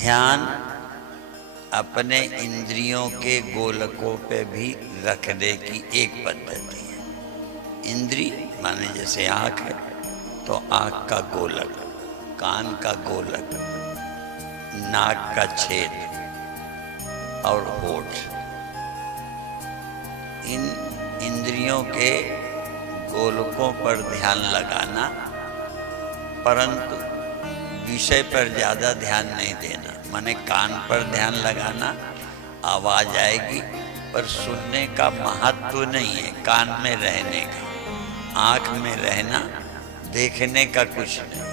ध्यान अपने इंद्रियों के गोलकों पे भी रखने की एक पद्धति है। इंद्री माने जैसे आँख है तो आँख का गोलक, कान का गोलक, नाक का छेद और होठ, इन इंद्रियों के गोलकों पर ध्यान लगाना, परंतु विषय पर ज्यादा ध्यान नहीं देना। माने कान पर ध्यान लगाना, आवाज आएगी पर सुनने का महत्व नहीं है, कान में रहने का, आंख में रहना, देखने का कुछ नहीं,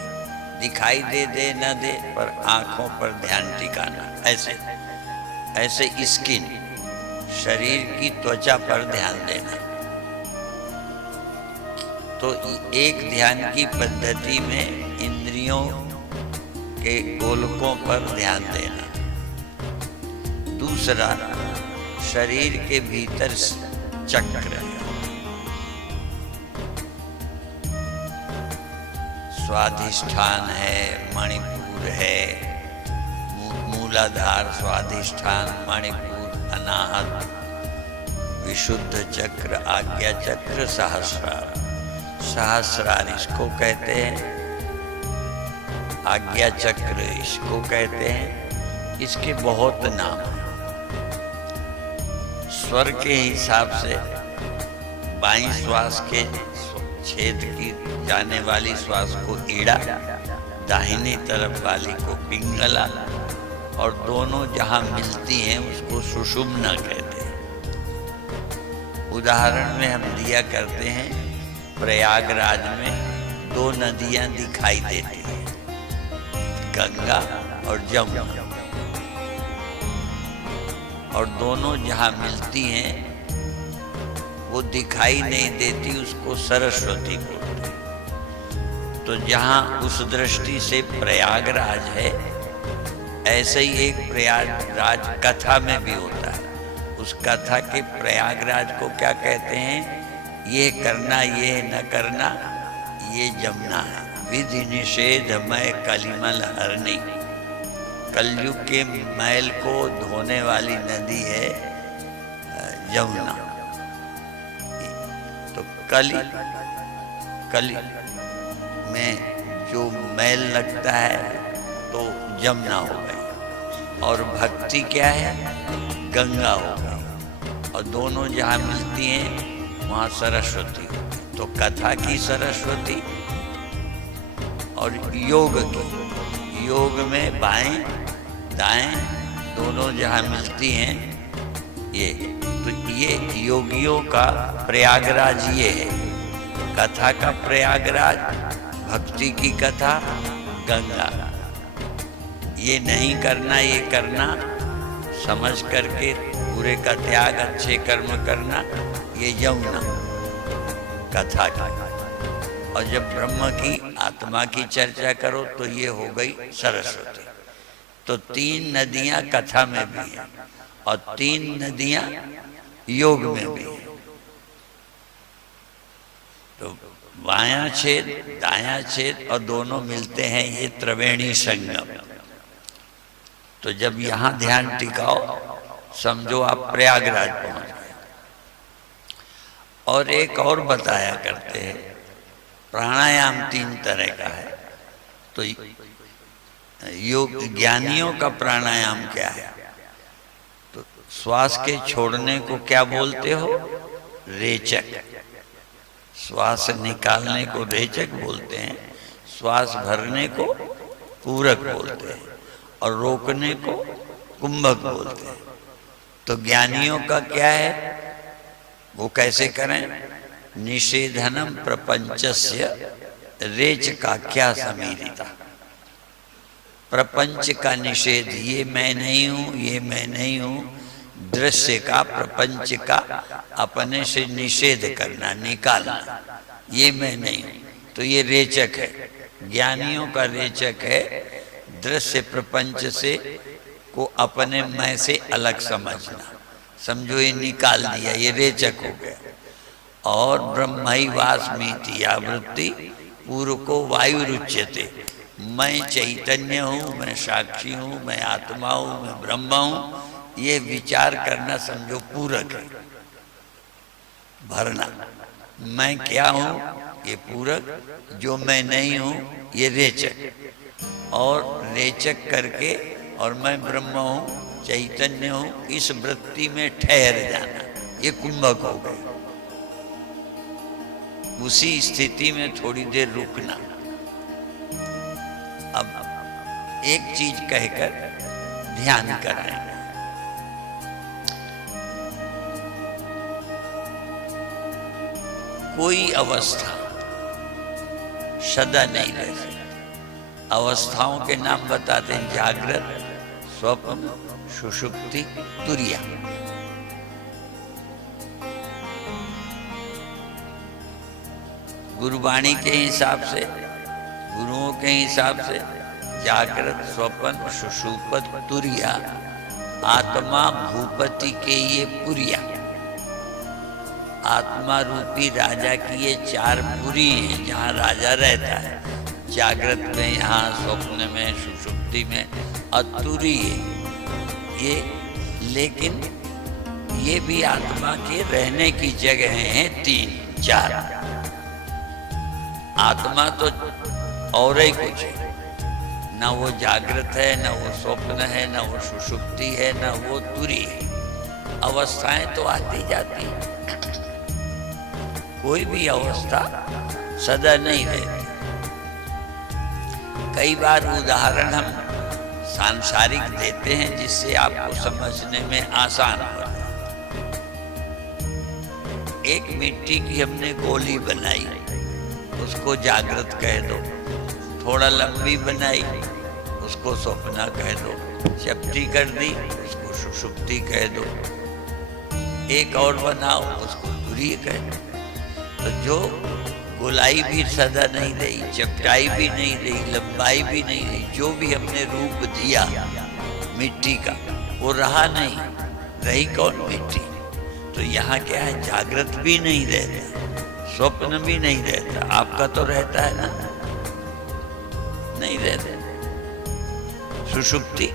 दिखाई दे न दे पर आंखों पर ध्यान टिकाना। ऐसे स्किन, शरीर की त्वचा पर ध्यान देना। तो एक ध्यान की पद्धति में इंद्रियों के गोलकों पर ध्यान देना। दूसरा, शरीर के भीतर चक्र, स्वाधिष्ठान है, मणिपुर है, मूलाधार, स्वाधिष्ठान, मणिपुर, अनाहत, विशुद्ध चक्र, आज्ञा चक्र, सहस्रार। सहस्रार इसको कहते हैं, आज्ञा चक्र इसको कहते हैं। इसके बहुत नाम हैं। स्वर के हिसाब से बाईं श्वास के छेद की जाने वाली श्वास को ईड़ा, दाहिनी तरफ वाली को पिंगला, और दोनों जहां मिलती हैं उसको सुषुम्ना कहते हैं। उदाहरण में हम दिया करते हैं, प्रयागराज में दो नदियां दिखाई देती हैं, गंगा और जमुना, और दोनों जहां मिलती हैं वो दिखाई नहीं देती, उसको सरस्वती बोलते हैं। तो जहां उस दृष्टि से प्रयागराज है, ऐसे ही एक प्रयागराज कथा में भी होता है। उस कथा के प्रयागराज को क्या कहते हैं? ये करना, ये न करना, ये जमुना है। विधि निषेध मय कलिमल हरणी, कलयुग के मैल को धोने वाली नदी है जमुना। तो कली में जो मैल लगता है तो जमुना हो गई, और भक्ति क्या है? गंगा हो गई, और दोनों जहाँ मिलती हैं वहाँ सरस्वती होती। तो कथा की सरस्वती और योग की, योग में बाएं दाएं दोनों जहाँ मिलती हैं, ये योगियों का प्रयागराज ये है। कथा का प्रयागराज, भक्ति की कथा गंगा। ये नहीं करना, ये करना, समझ करके बुरे का त्याग, अच्छे कर्म करना, ये यमुना कथा का। और जब ब्रह्म की, आत्मा की चर्चा करो तो ये हो गई सरस्वती। तो तीन नदियां कथा में भी हैं और तीन नदियां योग में भी हैं। तो बायां छेद, दायां छेद और दोनों मिलते हैं, ये त्रिवेणी संगम। तो जब यहां ध्यान टिकाओ, समझो आप प्रयागराज पहुंच गए। और एक और बताया करते हैं, प्राणायाम तीन तरह का है। तो योग ज्ञानियों का प्राणायाम क्या है? तो श्वास के छोड़ने को क्या बोलते हो? रेचक। श्वास निकालने को रेचक बोलते हैं, श्वास भरने को पूरक बोलते हैं, और रोकने को कुंभक बोलते हैं। तो ज्ञानियों का क्या है? वो कैसे करें? निषेधनम प्रपंचस्य रेचकाख्या समीरिता। प्रपंच का निषेध, ये मैं नहीं हूं, ये मैं नहीं हूं, दृश्य का, प्रपंच का अपने से निषेध करना, निकालना, ये मैं नहीं हूं। तो ये रेचक है। ज्ञानियों का रेचक है दृश्य प्रपंच से को अपने मैं से अलग समझना। समझो ये निकाल दिया, ये रेचक हो गया। और ब्रह्मैवास्मीति या वृत्ति पूर्व को वायु रुच्यते, मैं चैतन्य हूँ, मैं साक्षी हूँ, मैं आत्मा हूँ, मैं ब्रह्म हूँ, ये विचार करना समझो पूरक है। भरना मैं क्या हूँ ये पूरक, जो मैं नहीं हूँ ये रेचक, और रेचक करके और मैं ब्रह्म हूँ, चैतन्य हूँ, इस वृत्ति में ठहर जाना, ये कुंभक हो गए। उसी स्थिति में थोड़ी देर रुकना। अब एक चीज कहकर ध्यान कराएंगे। कोई अवस्था सदा नहीं रह सकती। अवस्थाओं के नाम बताते हैं, जागृत, स्वप्न, सुषुप्ति, तुरिया। गुरुवाणी के हिसाब से, गुरुओं के हिसाब से जागृत, स्वप्न, सुषुप्त, तुरिया, आत्मा भूपति के ये पुरिया। आत्मा रूपी राजा की ये चार पुरी हैं जहाँ राजा रहता है। जागृत में, यहाँ स्वप्न में, सुषुप्ति में, अतुरी है ये। लेकिन ये भी आत्मा के रहने की जगह हैं तीन चार। आत्मा तो और ही कुछ है, न वो जागृत है, न वो स्वप्न है, न वो सुषुप्ति है, न वो तुरी है। अवस्थाएं तो आती जाती हैं, कोई भी अवस्था सदा नहीं रहती। कई बार उदाहरण हम सांसारिक देते हैं जिससे आपको समझने में आसान हो। एक मिट्टी की हमने गोली बनाई, उसको जागृत कह दो। थोड़ा लंबी बनाई, उसको स्वप्न कह दो। चपटी कर दी, उसको सुषुप्ति कह दो। एक और बनाओ, उसको तुरी कह दो। तो जो गोलाई भी सदा नहीं रही, चपटाई भी नहीं रही, लंबाई भी नहीं रही, जो भी हमने रूप दिया मिट्टी का, वो रहा नहीं। रही कौन? मिट्टी। तो यहाँ क्या है, जागृत भी नहीं रहता, स्वप्न भी नहीं रहता। आपका तो रहता है ना? नहीं रहता। सुषुप्ति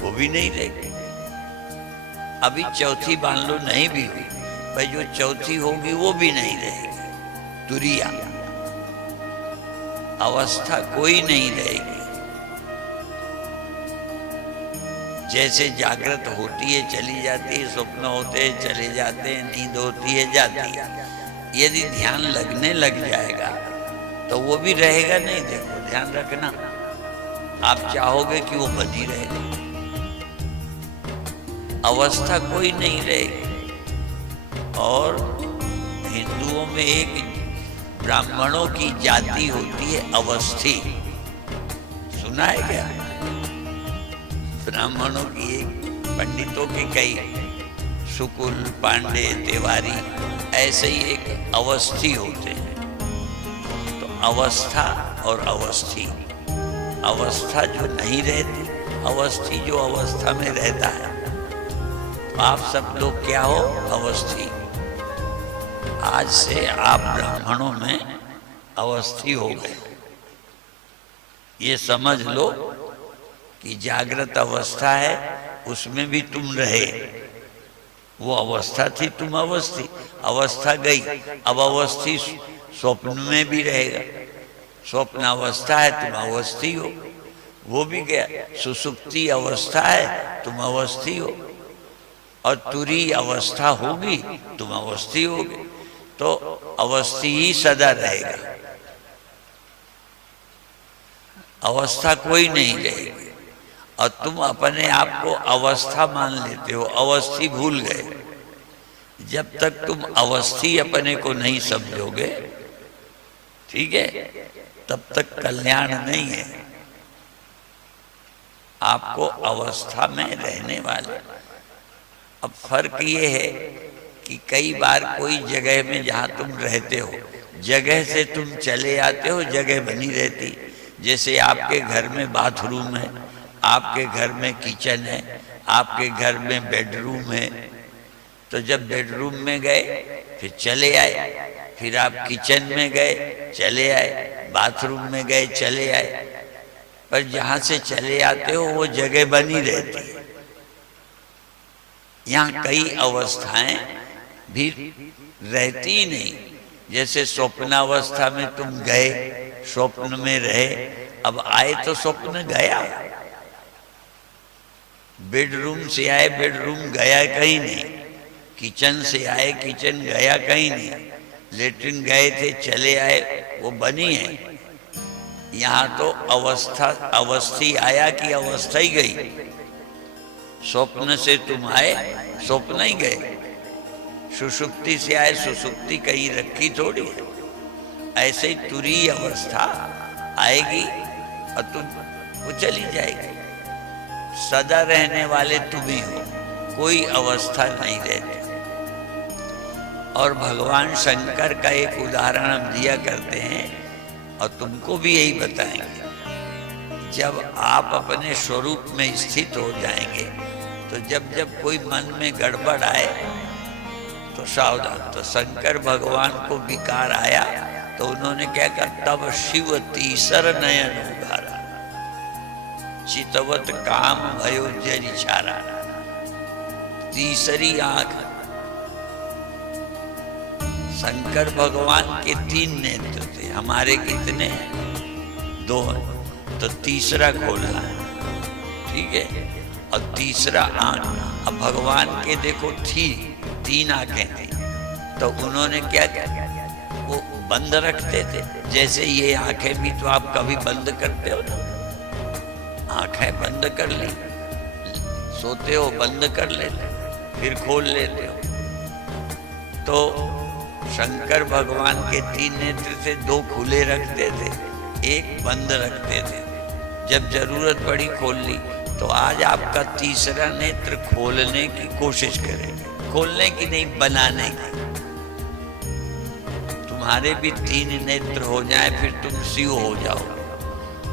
वो भी नहीं रहेगी। अभी चौथी मान लो नहीं भी हुई, भाई जो चौथी होगी वो भी नहीं रहेगी। तुरिया अवस्था कोई नहीं रहेगी। जैसे जागृत होती है चली जाती है, स्वप्न होते हैं चले जाते हैं, नींद होती है जाती है। यदि ध्यान लगने लग जाएगा तो वो भी रहेगा नहीं। देखो ध्यान रखना, आप चाहोगे कि वो बनी रहेगी, अवस्था कोई नहीं रहेगी। और हिंदुओं में एक ब्राह्मणों की जाति होती है अवस्थी, सुना है क्या? ब्राह्मणों की एक, पंडितों के कई, शुकुल, पांडे, तिवारी, ऐसे ही एक अवस्थी होते हैं। तो अवस्था और अवस्थी, अवस्था जो नहीं रहती, अवस्थी जो अवस्था में रहता है। तो आप सब लोग क्या हो? अवस्थी। आज से आप ब्राह्मणों में अवस्थी हो गए। ये समझ लो कि जागृत अवस्था है, उसमें भी तुम रहे। वो अवस्था थी, तुम अवस्थी। अवस्था गई, अब अवस्थी स्वप्न में भी रहेगा। स्वप्न अवस्था है, तुम अवस्थी हो, वो भी गया। सुसुप्ति अवस्था है, तुम अवस्थी हो। और तुरी अवस्था होगी, तुम अवस्थी होगे। तो अवस्थी ही सदा रहेगा, अवस्था कोई नहीं रहेगी। और तुम अपने आप को अवस्था मान लेते हो, अवस्थी भूल गए। जब तक तुम अवस्थी अपने को नहीं समझोगे, ठीक है, तब तक कल्याण नहीं है। आपको अवस्था में रहने वाले। अब फर्क ये है कि कई बार कोई जगह में जहाँ तुम रहते हो, जगह से तुम चले आते हो, जगह बनी रहती। जैसे आपके घर में बाथरूम है, आपके घर में किचन है, आपके घर में बेडरूम है। तो जब बेडरूम में गए फिर चले आए, फिर आप किचन में गए चले आए, बाथरूम में गए, चले आए, पर जहां से चले आते हो वो जगह बनी रहती है। यहाँ कई अवस्थाएं भी रहती ही नहीं। जैसे स्वप्नावस्था में तुम गए, स्वप्न में रहे, अब आए तो स्वप्न गया। बेडरूम से आए, बेडरूम गया कहीं नहीं। किचन से आए, किचन गया कहीं नहीं। लेटरिन गए थे, चले आए, वो बनी है। यहाँ तो अवस्थी आया कि अवस्था ही गई। स्वप्न से तुम आए, स्वप्न ही गए। सुषुप्ति से आए, सुषुप्ति कहीं रखी थोड़ी है। ऐसे ही तुरीय अवस्था आएगी और तुम वो चली जाएगी। सदा रहने वाले तुम ही हो, कोई अवस्था नहीं रहती। और भगवान शंकर का एक उदाहरण हम दिया करते हैं और तुमको भी यही बताएंगे। जब आप अपने स्वरूप में स्थित हो जाएंगे तो जब जब कोई मन में गड़बड़ आए तो सावधान। तो शंकर भगवान को विकार आया तो उन्होंने क्या कहा, तब शिव तीसर नयन उघारा, चितवत काम भयो जरि छारा। तीसरी आंख, शंकर भगवान के 3 नेत्र थे, हमारे कितने? 2। तो तीसरा खोलना है, ठीक है। और तीसरा आंख, अब भगवान के देखो 3 आंखें थी, तो उन्होंने क्या किया, वो बंद रखते थे। जैसे ये आंखें भी तो आप कभी बंद करते हो ना, आंखें बंद कर ली, सोते हो बंद कर लेते, फिर खोल लेते हो। तो शंकर भगवान के 3 नेत्र से 2 खुले रखते थे, 1 बंद रखते थे। जब जरूरत पड़ी खोल ली। तो आज आपका तीसरा नेत्र खोलने की कोशिश करेंगे, खोलने की नहीं, बनाने की। तुम्हारे भी 3 नेत्र हो जाए, फिर तुम शिव हो जाओ।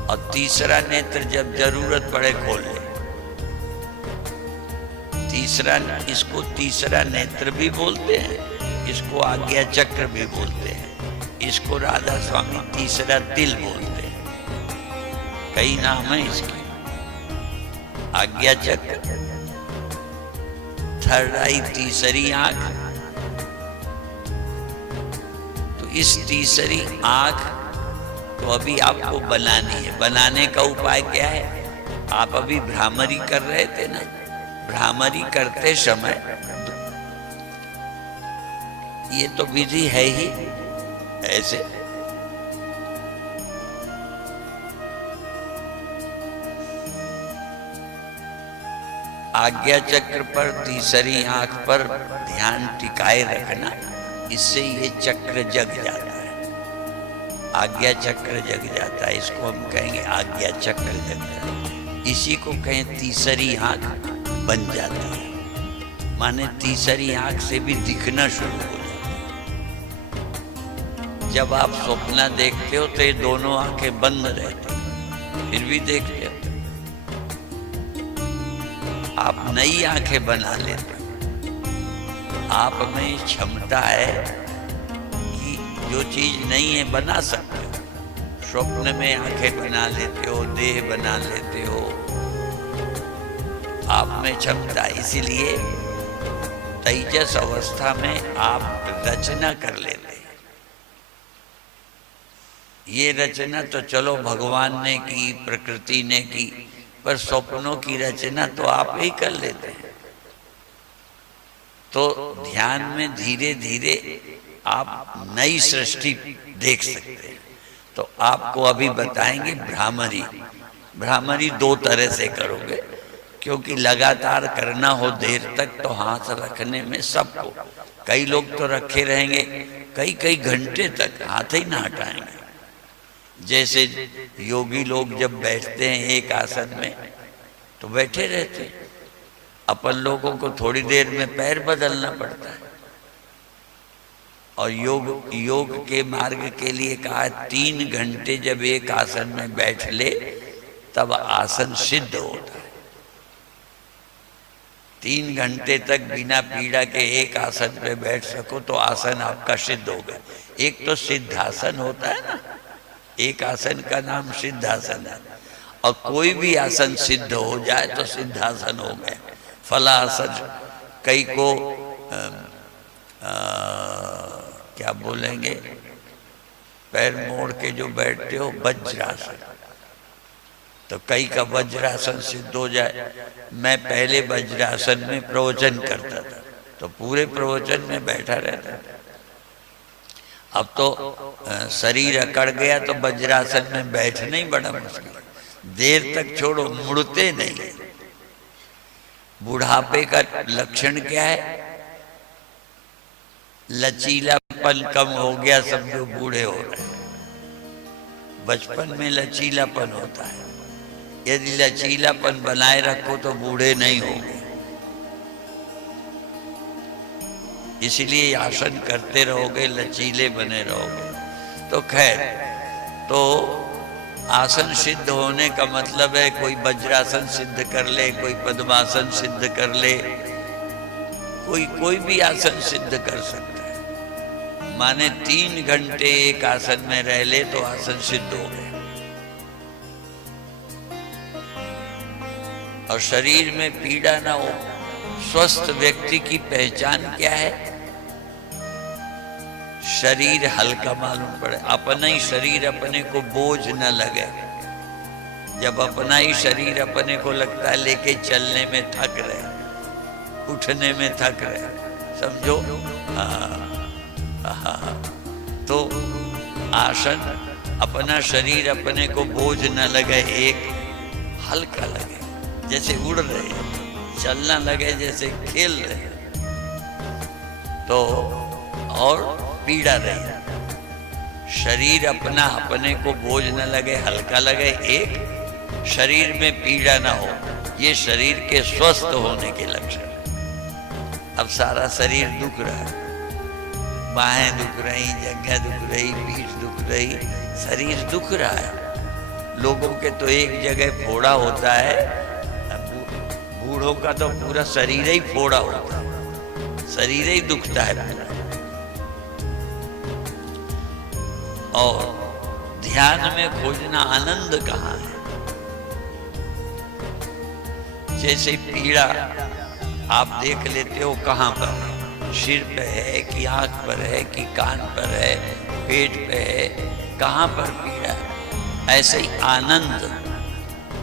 और तीसरा नेत्र जब जरूरत पड़े खोल ले। तीसरा, इसको तीसरा नेत्र भी बोलते हैं, इसको आज्ञा चक्र भी बोलते हैं, इसको राधा स्वामी तीसरा तिल बोलते हैं। कई नाम है इसके। आज्ञा चक्र, थर्ड आई, तीसरी आंख। तो इस तीसरी आंख तो अभी आपको बनानी है। बनाने का उपाय क्या है? आप अभी भ्रामरी कर रहे थे ना, भ्रामरी करते समय ये तो विधि है ही ऐसे। आज्ञा चक्र पर तीसरी आंख पर ध्यान टिकाए रखना, इससे ये चक्र जग जाता है। आज्ञा चक्र जग जाता है, इसको हम कहेंगे आज्ञा चक्र जग जाता है। इसी को कहें तीसरी आंख बन जाती है, माने तीसरी आंख से भी दिखना शुरू हो जाता है। जब आप स्वप्न देखते हो तो ये दोनों आंखें बंद रहती, फिर भी देखते हो। आप नई आंखें बना लेते हो। आप में क्षमता है कि जो चीज नहीं है बना सकते हो। स्वप्न में आंखें बना लेते हो, देह बना लेते हो, आप में क्षमता। इसीलिए तेजस अवस्था में आप रचना कर लेते हैं। ये रचना तो चलो भगवान ने की, प्रकृति ने की, पर स्वप्नों की रचना तो आप ही कर लेते हैं। तो ध्यान में धीरे धीरे आप नई सृष्टि देख सकते हैं। तो आपको अभी बताएंगे भ्रामरी। भ्रामरी 2 तरह से करोगे, क्योंकि लगातार करना हो देर तक तो हाथ रखने में सबको, कई लोग तो रखे रहेंगे कई घंटे तक, हाथ ही ना हटाएंगे। जैसे योगी लोग जब बैठते हैं एक आसन में तो बैठे रहते हैं। अपन लोगों को थोड़ी देर में पैर बदलना पड़ता है। और योग के मार्ग के लिए कहा 3 घंटे जब एक आसन में बैठ ले तब आसन सिद्ध होता है। 3 घंटे तक बिना पीड़ा के एक आसन पे बैठ सको तो आसन आपका सिद्ध हो गया। एक तो सिद्धासन होता है ना, एक आसन का नाम सिद्धासन है। और कोई भी आसन सिद्ध हो जाए तो सिद्धासन हो गए। फलासन, कई को क्या बोलेंगे, पैर मोड़ के जो बैठते हो वज्रासन, तो कई का वज्रासन सिद्ध हो जाए। मैं पहले वज्रासन में प्रवचन करता था तो पूरे प्रवचन में बैठा रहता था। अब तो शरीर अकड़ गया तो वज्रासन में बैठना ही बड़ा मुश्किल। देर तक छोड़ो, मुड़ते नहीं। बुढ़ापे का लक्षण क्या है? लचीलापन कम हो गया, समझो बूढ़े हो रहे हैं। बचपन में लचीलापन होता है, यदि लचीलापन बनाए रखो तो बूढ़े नहीं होगे। इसलिए आसन करते रहोगे, लचीले बने रहोगे। तो खैर, तो आसन सिद्ध होने का मतलब है कोई वज्रासन सिद्ध कर ले, कोई पद्मासन सिद्ध कर ले, कोई भी आसन सिद्ध कर सकता है। माने 3 घंटे एक आसन में रह ले तो आसन सिद्ध हो गया। और शरीर में पीड़ा ना हो। स्वस्थ व्यक्ति की पहचान क्या है? शरीर हल्का मालूम पड़े, अपना ही शरीर अपने को बोझ न लगे। जब अपना ही शरीर अपने को लगता है लेके चलने में थक रहे, उठने में थक रहे, समझो। तो आसन, अपना शरीर अपने को बोझ न लगे, एक हल्का लगे जैसे उड़ रहे, चलना लगे जैसे खेल रहे, तो और पीड़ा रहे। शरीर अपना अपने को बोझ न लगे, हल्का लगे, एक शरीर में पीड़ा ना हो। ये शरीर के स्वस्थ होने के लक्षण। अब सारा शरीर दुख रहा है, बाहें दुख रही, जंघें दुख रही, पीठ दुख रही, शरीर दुख रहा है। लोगों के तो एक जगह फोड़ा होता है, बूढ़ों का तो पूरा शरीर ही फोड़ा होता है, शरीर ही दुखता है पूरा। और ध्यान में खोजना आनंद कहाँ है? जैसे पीड़ा आप देख लेते हो कहाँ पर है, सिर पे है कि आंख पर है कि कान पर है, पेट पे है, कहाँ पर पीड़ा है? ऐसे ही आनंद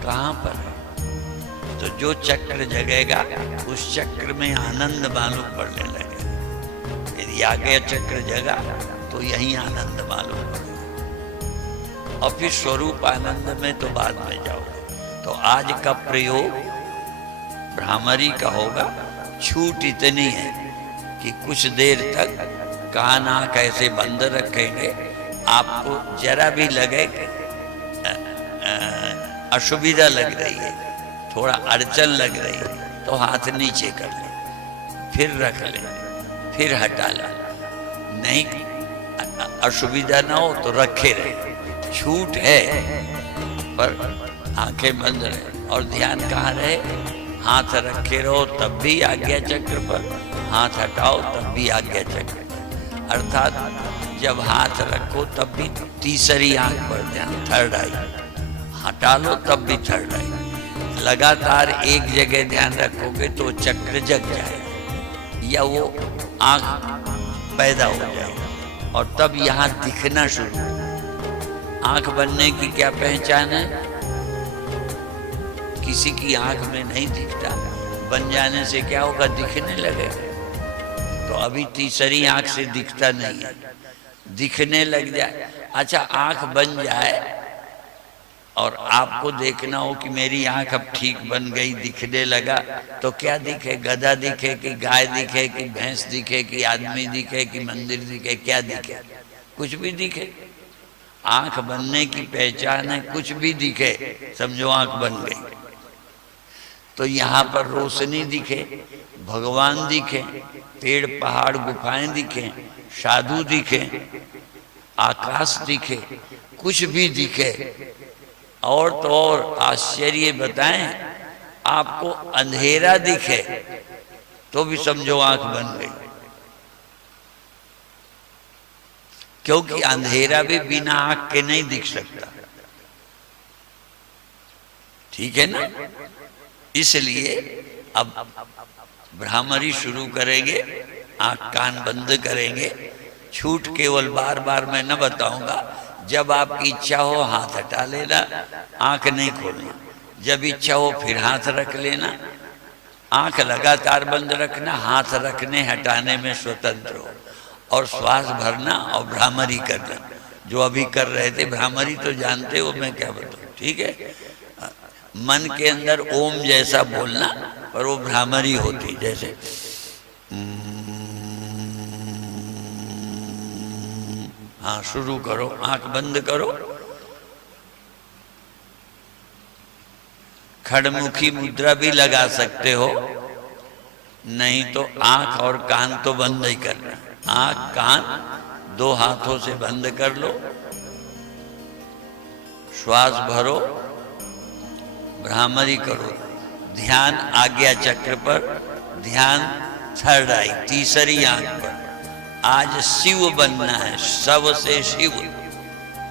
कहाँ पर है? तो जो चक्र जगेगा उस चक्र में आनंद मालूम पड़ने लगे। यदि आगे चक्र जगा तो यही आनंद मालूम पड़ेगा। और फिर स्वरूप आनंद में तो बाद में जाओगे। तो आज का प्रयोग भ्रामरी का होगा। छूट इतनी है कि कुछ देर तक कान आंख ऐसे बंद रखेंगे। आपको जरा भी लगे असुविधा लग रही है, थोड़ा अड़चन लग रही है, तो हाथ नीचे कर ले, फिर रख ले, फिर हटा ले। नहीं असुविधा ना हो तो रखे रहे। छूट है पर आंखें बंद रहे और ध्यान कहाँ रहे? हाथ रखे रहो तब भी आज्ञा चक्र पर, हाथ हटाओ तब भी आज्ञा चक्र पर। अर्थात जब हाथ रखो तब भी तीसरी आंख पर ध्यान, थर्ड आई, हटा लो तब भी थर्ड आई। लगातार एक जगह ध्यान रखोगे तो चक्र जग जाएगा या वो आंख पैदा हो जाएगा और तब यहाँ दिखना शुरू। आंख बनने की क्या पहचान है? किसी की आंख में नहीं दिखता, बन जाने से क्या होगा? दिखने लगेगा। तो अभी तीसरी आंख से दिखता नहीं है, दिखने लग जाए। अच्छा, आंख बन जाए और आपको देखना हो कि मेरी आंख अब ठीक बन गई, दिखने लगा, तो क्या दिखे? गधा दिखे कि गाय दिखे कि भैंस दिखे कि आदमी दिखे कि मंदिर दिखे? क्या दिखे? कुछ भी दिखे। आंख बनने की पहचान है कुछ भी दिखे, समझो आंख बन गई। तो यहाँ पर रोशनी दिखे, भगवान दिखे, पेड़ पहाड़ गुफाएं दिखे, साधु दिखे, आकाश दिखे, कुछ भी दिखे। और तो और आश्चर्य बताएं, आपको अंधेरा दिखे तो भी समझो आंख बन गई। क्योंकि अंधेरा भी बिना आंख के नहीं दिख सकता, ठीक है ना। इसलिए अब भ्रामरी शुरू करेंगे, आंख कान बंद करेंगे। छूट केवल बार बार मैं न बताऊंगा। जब आपकी इच्छा हो हाथ हटा लेना, आंख नहीं खोलना। जब इच्छा हो फिर हाथ रख लेना। आंख लगातार बंद रखना, हाथ रखने हटाने में स्वतंत्र हो। और श्वास भरना और भ्रामरी करना, जो अभी कर रहे थे। भ्रामरी तो जानते हो मैं क्या बताऊं, ठीक है। मन के अंदर ओम जैसा बोलना, पर वो भ्रामरी होती। जैसे हाँ, शुरू करो, आंख बंद करो। खड़मुखी मुद्रा भी लगा सकते हो, नहीं तो आंख और कान तो बंद ही करना। आंख कान दो हाथों से बंद कर लो। श्वास भरो, भ्रामरी करो। ध्यान आज्ञा चक्र पर, ध्यान थर्ड आई, तीसरी आंख पर। आज शिव बनना है, सबसे शिव।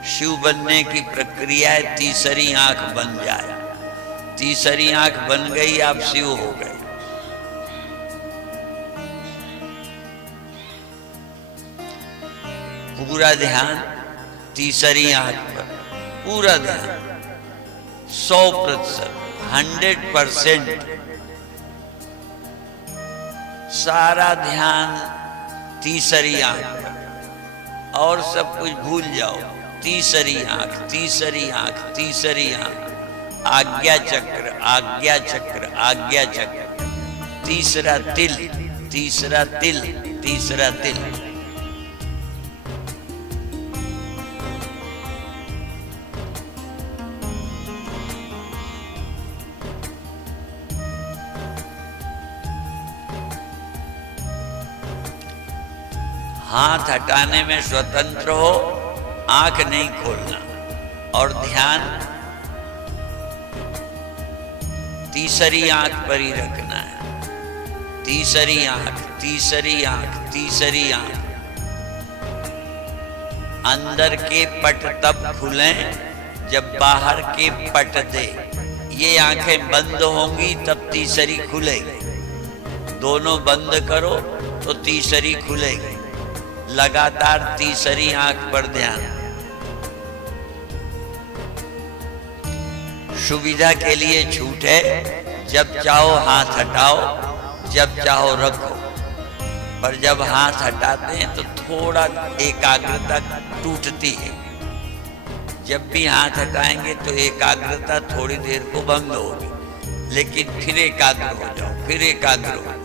शिव बनने की प्रक्रिया है, तीसरी आंख बन जाए। तीसरी आंख बन गई, आप शिव हो गए। पूरा ध्यान तीसरी आंख पर, पूरा ध्यान 100%, 100%। सारा ध्यान तीसरी आंख पर, और सब कुछ भूल जाओ। तीसरी आंख, तीसरी आंख, तीसरी आंख। आज्ञा चक्र, आज्ञा चक्र, आज्ञा चक्र। तीसरा तिल, तीसरा तिल, तीसरा तिल। हाथ हटाने में स्वतंत्र हो, आंख नहीं खोलना। और ध्यान तीसरी आंख पर ही रखना है। तीसरी आंख, तीसरी आंख, तीसरी आंख। अंदर के पट तब खुलें जब बाहर के पट दे। ये आंखें बंद होंगी तब तीसरी खुलेगी। दोनों बंद करो तो तीसरी खुलेगी। लगातार तीसरी आंख पर ध्यान। सुविधा के लिए छूट है, जब चाहो हाथ हटाओ, जब चाहो रखो। पर जब हाथ हटाते हैं तो थोड़ा एकाग्रता टूटती है। जब भी हाथ हटाएंगे तो एकाग्रता थोड़ी देर को भंग होगी, लेकिन फिर एकाग्र हो जाओ, फिर एकाग्र हो जाओ।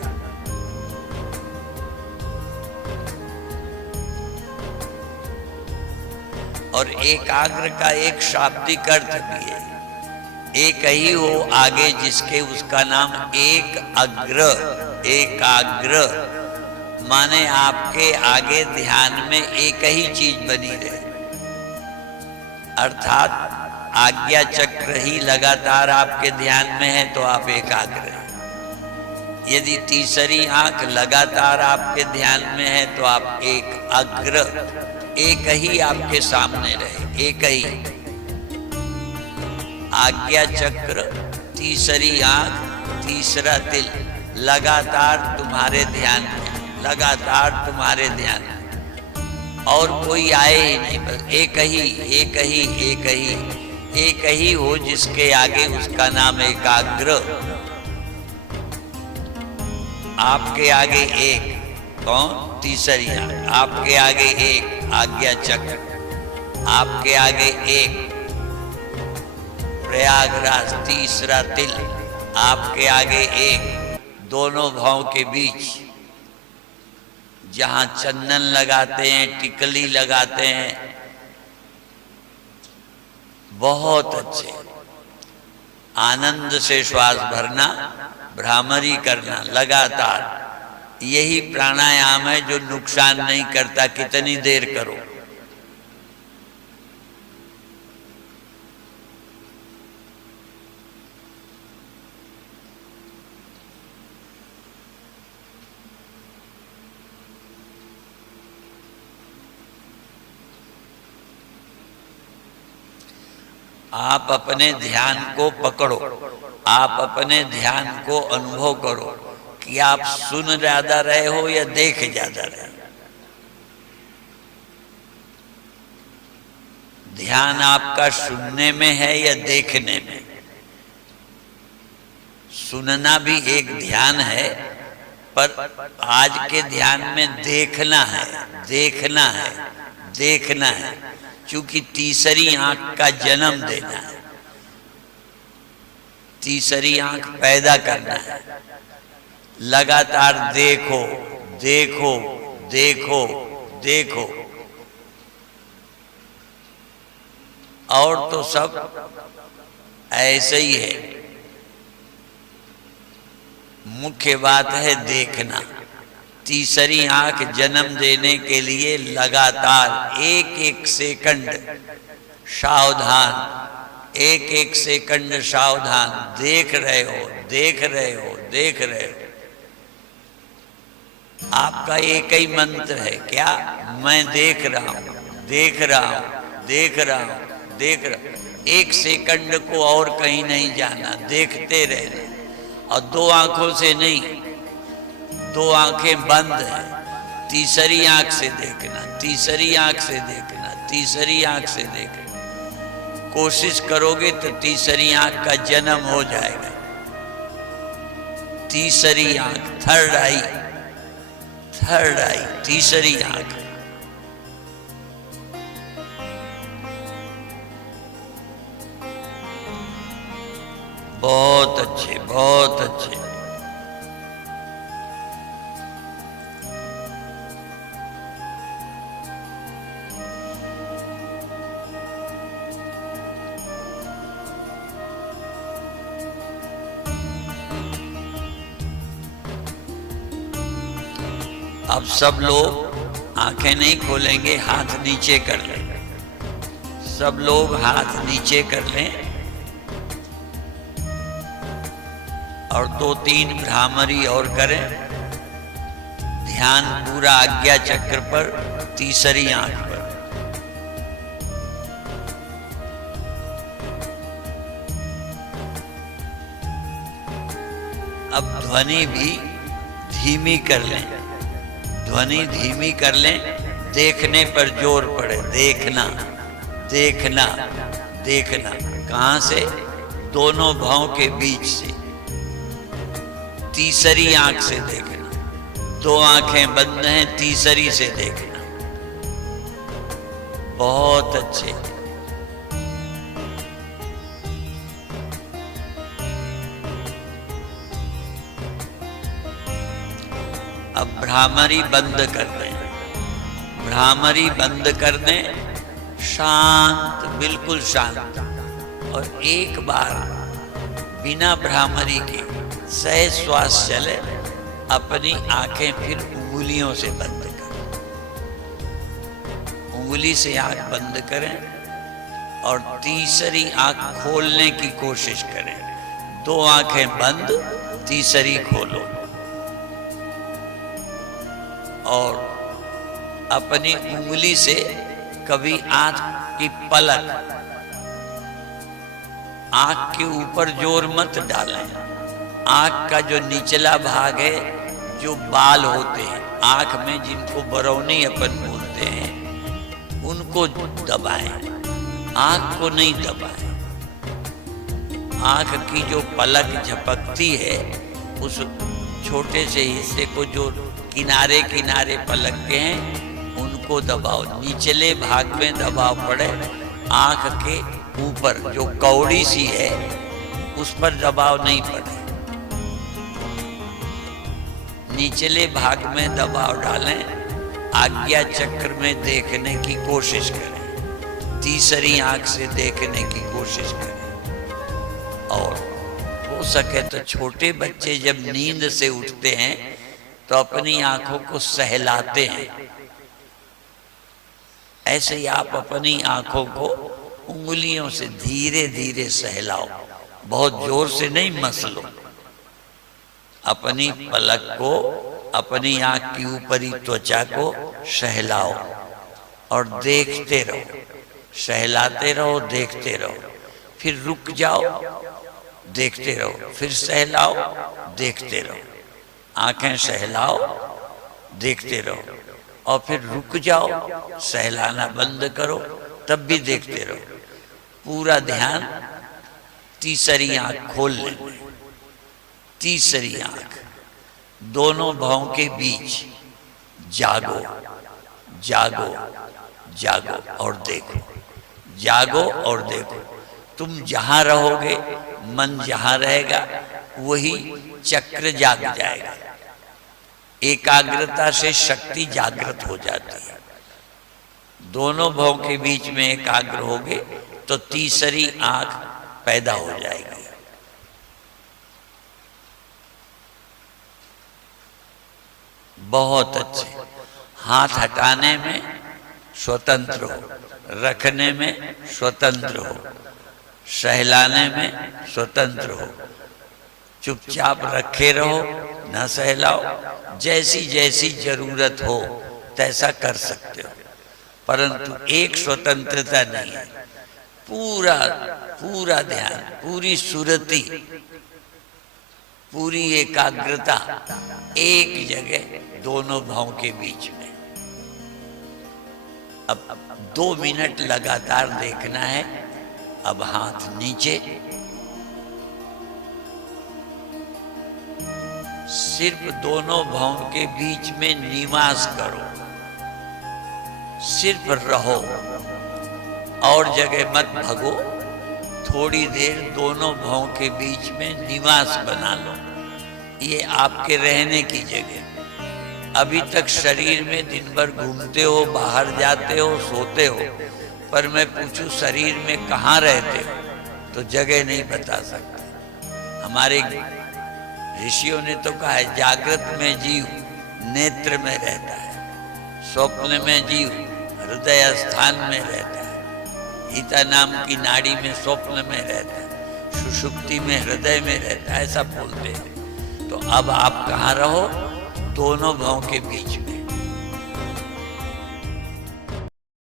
और एकाग्र का एक शाब्दिक अर्थ भी है। एक ही हो आगे जिसके, उसका नाम एक अग्र। एकाग्र माने आपके आगे ध्यान में एक ही चीज बनी रहे, अर्थात आज्ञा चक्र ही लगातार आपके ध्यान में है तो आप एकाग्र हैं। यदि तीसरी आंख लगातार आपके ध्यान में है तो आप एक अग्र, एक ही आपके सामने रहे, एक ही। आज्ञा चक्र, तीसरी आंख, तीसरा तिल लगातार तुम्हारे ध्यान में, लगातार तुम्हारे ध्यान में। और कोई आए ही नहीं, बस एक ही, एक ही, एक ही, एक ही हो जिसके आगे, उसका नाम एकाग्र। आपके आगे एक, कौन? तीसरी आंख। आपके आगे एक आज्ञा चक्र, आपके आगे एक प्रयागराज, तीसरा तिल, आपके आगे एक दोनों भाव के बीच जहां चंदन लगाते हैं, टिकली लगाते हैं। बहुत अच्छे। आनंद से श्वास भरना, भ्रामरी करना लगातार। यही प्राणायाम है जो नुकसान नहीं करता। कितनी देर करो। आप अपने ध्यान को पकड़ो, आप अपने ध्यान को अनुभव करो कि आप सुन ज्यादा रहे हो या देख ज्यादा रहे हो। ध्यान आपका सुनने में है या देखने में? सुनना भी एक ध्यान है, पर आज के ध्यान में देखना है, देखना है, देखना है, क्योंकि तीसरी आंख का जन्म देना है, तीसरी आंख पैदा करना है। लगातार देखो देखो देखो देखो, और तो सब ऐसे ही है। मुख्य बात है देखना। तीसरी आंख जन्म देने के लिए लगातार एक एक सेकंड सावधान, एक एक सेकंड सावधान, देख रहे हो, देख रहे हो, देख रहे हो। आपका एक ही मंत्र है क्या? मैं देख रहा हूं, देख रहा हूं, देख रहा हूं, देख रहा हूं। एक सेकंड को और कहीं नहीं जाना, देखते रहना। और दो आंखों से नहीं, दो आंखें बंद हैं, तीसरी आंख से देखना, तीसरी आंख से देखना, तीसरी आंख से देखना। कोशिश करोगे तो तीसरी आंख का जन्म हो जाएगा। तीसरी आंख, थर्ड आई, थर्ड आई, तीसरी आंख। बहुत अच्छे, बहुत अच्छे। अब सब लोग आंखें नहीं खोलेंगे, हाथ नीचे कर लें। सब लोग हाथ नीचे कर लें और 2-3 भ्रामरी और करें। ध्यान पूरा आज्ञा चक्र पर, तीसरी आंख पर। अब ध्वनि भी धीमी कर लें, ध्वनि धीमी कर लें। देखने पर जोर पड़े, देखना, देखना, देखना। कहां से? दोनों भावों के बीच से। तीसरी आंख से देखना। दो आंखें बंद हैं, तीसरी से देखना। बहुत अच्छे। अब भ्रामरी बंद कर दें, भ्रामरी बंद कर दें। शांत, बिल्कुल शांत। और एक बार बिना भ्रामरी के सहज श्वास चले, अपनी आंखें फिर उंगलियों से बंद करें। उंगली से आंख बंद करें और तीसरी आंख खोलने की कोशिश करें। दो आंखें बंद, तीसरी खोलो। और अपनी उंगली से कभी आंख की पलक, आंख के ऊपर जोर मत डालें। आंख का जो निचला भाग है, जो बाल होते हैं आंख में, जिनको बरौनी अपन बोलते हैं, उनको दबाएं, आंख को नहीं दबाएं। आंख की जो पलक झपकती है, उस छोटे से हिस्से को जो किनारे किनारे पलकते हैं, उनको दबाओ। निचले भाग में दबाव पड़े। आंख के ऊपर जो कौड़ी सी है, उस पर दबाव नहीं पड़े। निचले भाग में दबाव डालें। आज्ञा चक्र में देखने की कोशिश करें, तीसरी आंख से देखने की कोशिश करें। और हो सके तो छोटे बच्चे जब नींद से उठते हैं तो अपनी आंखों को सहलाते हैं। ऐसे ही आप अपनी आंखों को उंगलियों से धीरे धीरे सहलाओ, बहुत जोर से नहीं मसलो। अपनी पलक को, अपनी आंख की ऊपरी त्वचा को सहलाओ और देखते रहो, सहलाते रहो, देखते रहो। फिर रुक जाओ, देखते रहो, फिर सहलाओ, देखते रहो, आंखें सहलाओ, देखते रहो, और फिर रुक जाओ, सहलाना बंद करो, तब भी देखते रहो। पूरा ध्यान तीसरी आंख खोल लेंगे। तीसरी आंख दोनों भौं के बीच, जागो जागो जागो और देखो, जागो और देखो। तुम जहां रहोगे, मन जहां रहेगा, वही चक्र जाग जाएगा। एकाग्रता से शक्ति जागृत हो जाती है। दोनों भौं के बीच में एकाग्र होगे तो तीसरी आंख पैदा हो जाएगी। बहुत अच्छे। हाथ हटाने में स्वतंत्र हो, रखने में स्वतंत्र हो, सहलाने में स्वतंत्र हो। चुपचाप रखे रहो, न सहलाओ। जैसी जैसी जरूरत हो तैसा कर सकते हो, परंतु एक स्वतंत्रता नहीं है। पूरा पूरा ध्यान, पूरी सुरति, पूरी एकाग्रता एक जगह दोनों भावों के बीच में। अब 2 मिनट लगातार देखना है। अब हाथ नीचे, सिर्फ दोनों भावों के बीच में निवास करो, सिर्फ रहो, और जगह मत भगो। थोड़ी देर दोनों भावों के बीच में निवास बना लो। ये आपके रहने की जगह। अभी तक शरीर में दिन भर घूमते हो, बाहर जाते हो, सोते हो, पर मैं पूछूं शरीर में कहाँ रहते हो, तो जगह नहीं बता सकते। हमारे ऋषियों ने तो कहा है, जागृत में जीव नेत्र में रहता है, स्वप्न में जीव हृदय स्थान में रहता है, गीता नाम की नाड़ी में स्वप्न में रहता है, सुषुप्ति में हृदय में रहता है, ऐसा बोलते हैं। तो अब आप कहाँ रहो? दोनों भावों के बीच में।